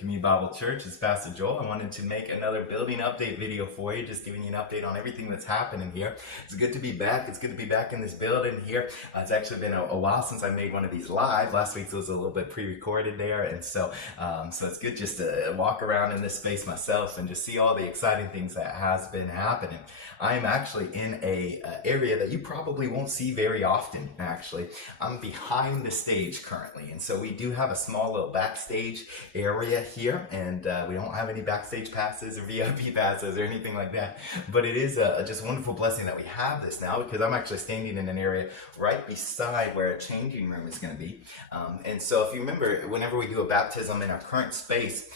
Community Bible Church. It's Pastor Joel. I wanted to make another building update video for you, just giving you an update on everything that's happening here. It's good to be back. It's good to be back in this building here. It's actually been a while since I made one of these live. Last week's was a little bit pre-recorded there, and so it's good just to walk around in this space myself and just see all the exciting things that has been happening. I am actually in a area that you probably won't see very often. Actually, I'm behind the stage currently, and so we do have a small little backstage area here, and we don't have any backstage passes or VIP passes or anything like that, but it is just a wonderful blessing that we have this now, because I'm actually standing in an area right beside where a changing room is going to be. And so if you remember, whenever we do a baptism in our current space,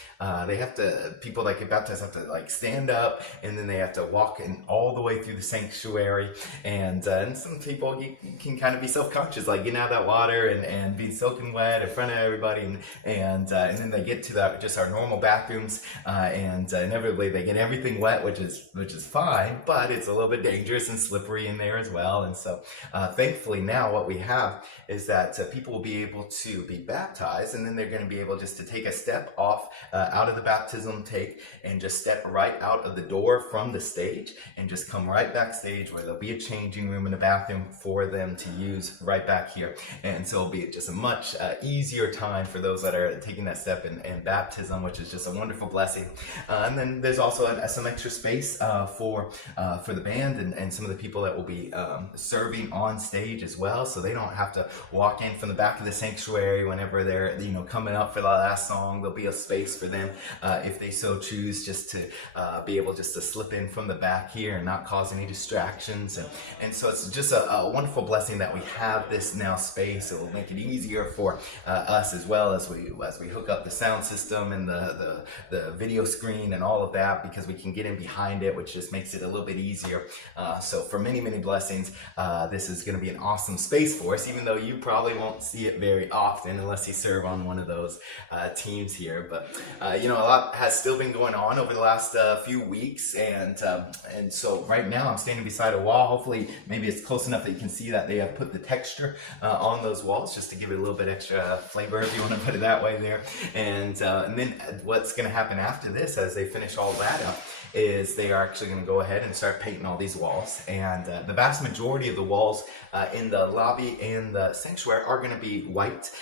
people that get baptized have to like stand up, and then they have to walk in all the way through the sanctuary, and some people can kind of be self-conscious, like getting out of that water and being soaking wet in front of everybody, and then they get to just our normal bathrooms, and inevitably they get everything wet, which is fine, but it's a little bit dangerous and slippery in there as well. And so thankfully now what we have is that people will be able to be baptized, and then they're going to be able just to take a step off out of the baptism take and just step right out of the door from the stage and just come right backstage, where there'll be a changing room and a bathroom for them to use right back here. And so it'll be just a much easier time for those that are taking that step in baptism, which is just a wonderful blessing. And then there's also some extra space for the band and some of the people that will be serving on stage as well, so they don't have to walk in from the back of the sanctuary whenever they're coming up for the last song. There'll be a space for them if they so choose, just to be able just to slip in from the back here and not cause any distractions. And so it's just a wonderful blessing that we have this now space. It will make it easier for us, as well as we hook up the sound system and the video screen and all of that, because we can get in behind it, which just makes it a little bit easier. So for many blessings, this is going to be an awesome space for us, even though you probably won't see it very often unless you serve on one of those teams here. But a lot has still been going on over the last few weeks, and so right now I'm standing beside a wall. Hopefully maybe it's close enough that you can see that they have put the texture on those walls, just to give it a little bit extra flavor, if you want to put it that way there. And then what's going to happen after this, as they finish all that up, is they are actually going to go ahead and start painting all these walls. And the vast majority of the walls in the lobby and the sanctuary are going to be white,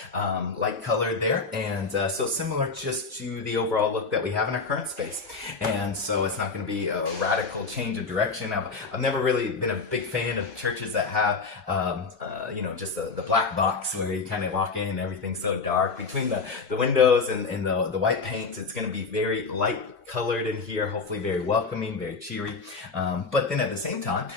light colored there, and so similar just to the overall look that we have in our current space. And so it's not going to be a radical change of direction. I've never really been a big fan of churches that have just the black box where you kind of walk in and everything's so dark between the windows and the white paint. It's going to be very light colored in here, hopefully very welcoming, very cheery. But then at the same time,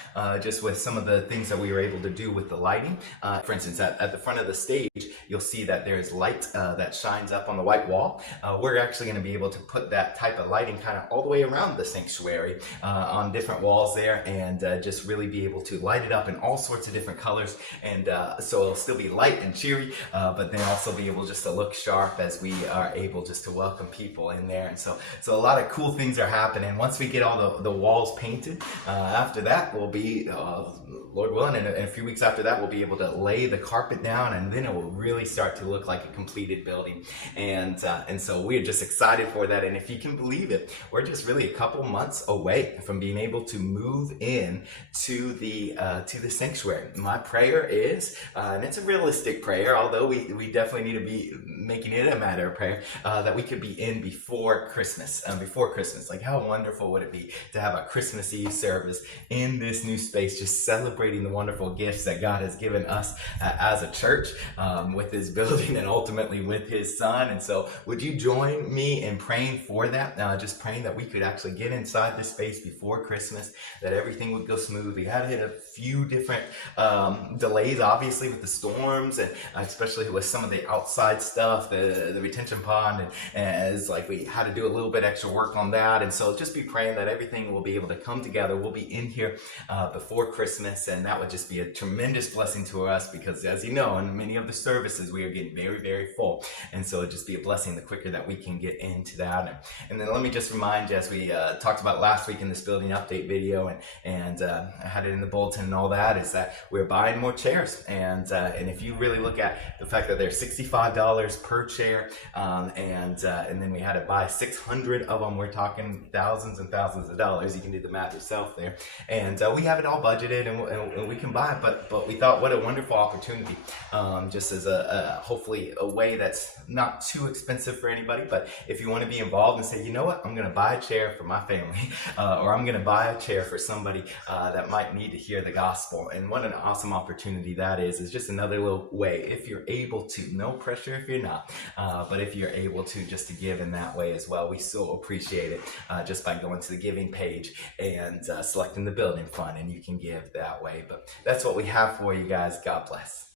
just with some of the things that we were able to do with the lighting, for instance, at the front of the stage, you'll see that there's light that shines up on the white wall. We're actually going to be able to put that type of lighting kind of all the way around the sanctuary on different walls there, and just really be able to light it up in all sorts of different colors. And so it'll still be light and cheery, but then also be able just to look sharp as we are able just to welcome people in there. And so a lot of cool things are happening. Once we get all the walls painted, after that we'll be, Lord willing, in a few weeks after that, we'll be able to lay the carpet down, and then it will really start to look like a completed building. And so we're just excited for that. And if you can believe it, we're just really a couple months away from being able to move in to the sanctuary. My prayer is, and it's a realistic prayer, although we definitely need to be making it a matter of prayer, that we could be in before Christmas. Like, how wonderful would it be to have a Christmas Eve service in this new space, just celebrating the wonderful gifts that God has given us as a church, with His building and ultimately with His Son. And so would you join me in praying for that? Just praying that we could actually get inside this space before Christmas, that everything would go smooth. We had hit a few different delays, obviously, with the storms, and especially with some of the outside stuff, the retention pond, and it's like we had to do a little bit extra work on that. And so just be praying that everything will be able to come together. We'll be in here before Christmas, and that would just be a tremendous blessing to us because, as you know, in many of the services, we are getting very, very full. And so it'd just be a blessing the quicker that we can get into that. And then let me just remind you, as we talked about last week in this building update video, and I had it in the bulletin and all that, is that we're buying more chairs. And if you really look at the fact that they're $65 per chair, and then we had to buy 600 of them, we're talking thousands and thousands of dollars. You can do the math yourself there. And we have it all budgeted, and we can buy it. But we thought, what a wonderful opportunity, just as hopefully a way that's not too expensive for anybody. But if you want to be involved and say, you know what, I'm going to buy a chair for my family, or I'm going to buy a chair for somebody that might need to hear the gospel. And what an awesome opportunity that is just another little way, if you're able to, no pressure if you're not, but if you're able to, just to give in that way as well. We so appreciate it, just by going to the giving page and selecting the building fund, and you can give that way. But that's what we have for you guys. God bless.